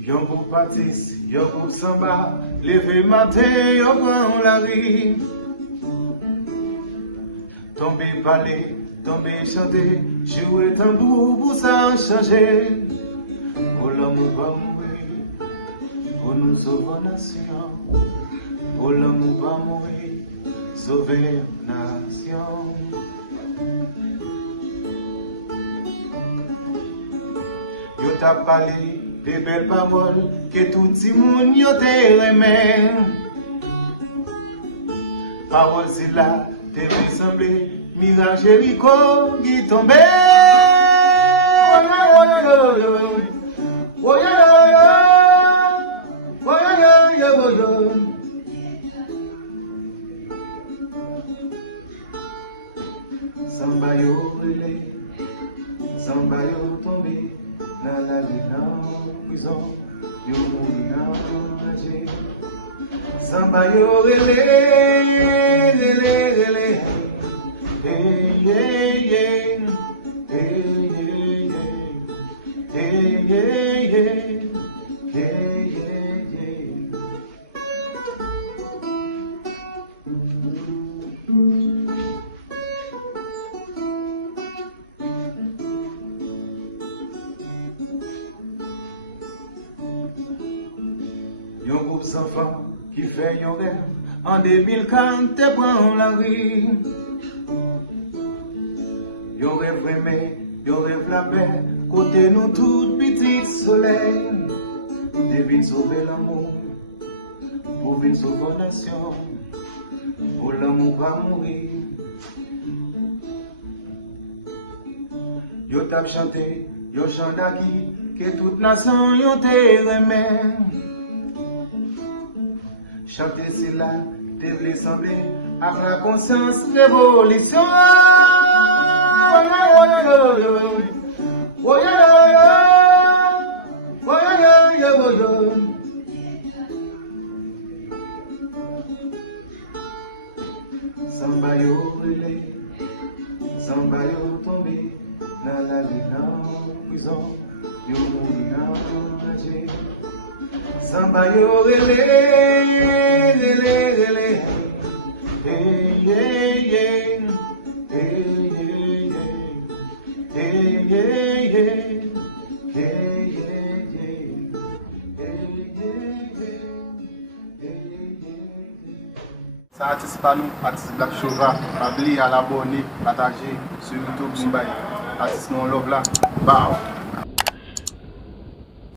Yon groupe artiste, yon groupe samba, levé matin, yon prend la rue. Tomber parler, tomber chanter, jouer tambour pour ça changer. Pour l'amour pas mourir, pour nous sauver nation. Pour l'amour pas mourir, sauver nation. Yo t'a parlé des belles paroles que tout le monde yo te remet. Paroles c'est là, te ressemblé, mirage Jéricho qui tombait. Samba yo relé, samba yo tombé. La la la prison, yo mouri dans danger. Samba yo relé, relé. Hey, hey, hey. Hey, hey, hey. Hey, hey, hey. Hey, hey, hey. Yon groupe sans femme qui fait yon rêve en 2040 te prend la rue. Yon rêve aimé, yon rêve la paix, côté nous tout petit soleil. Devine sauver l'amour, pour venir sauver la nation, pour l'amour va mourir. Yo t'a chanté, yo chante qui que toute nation yon te remet. Chanter c'est là, devait sembler, avec la conscience révolution. Samba yo relé, samba yo tombé, la la la prison, yo mouri dans danger. Samba yo relé, relé. Hey, hey, hey. Hey, hey, hey. Hey, hey, hey. Hey, hey, hey. Hey, hey, hey. Ça artiste pas nous, artiste Black Chova, pas oublier à l'abonner, partager sur YouTube, Mbaye. Artiste non love là, bah.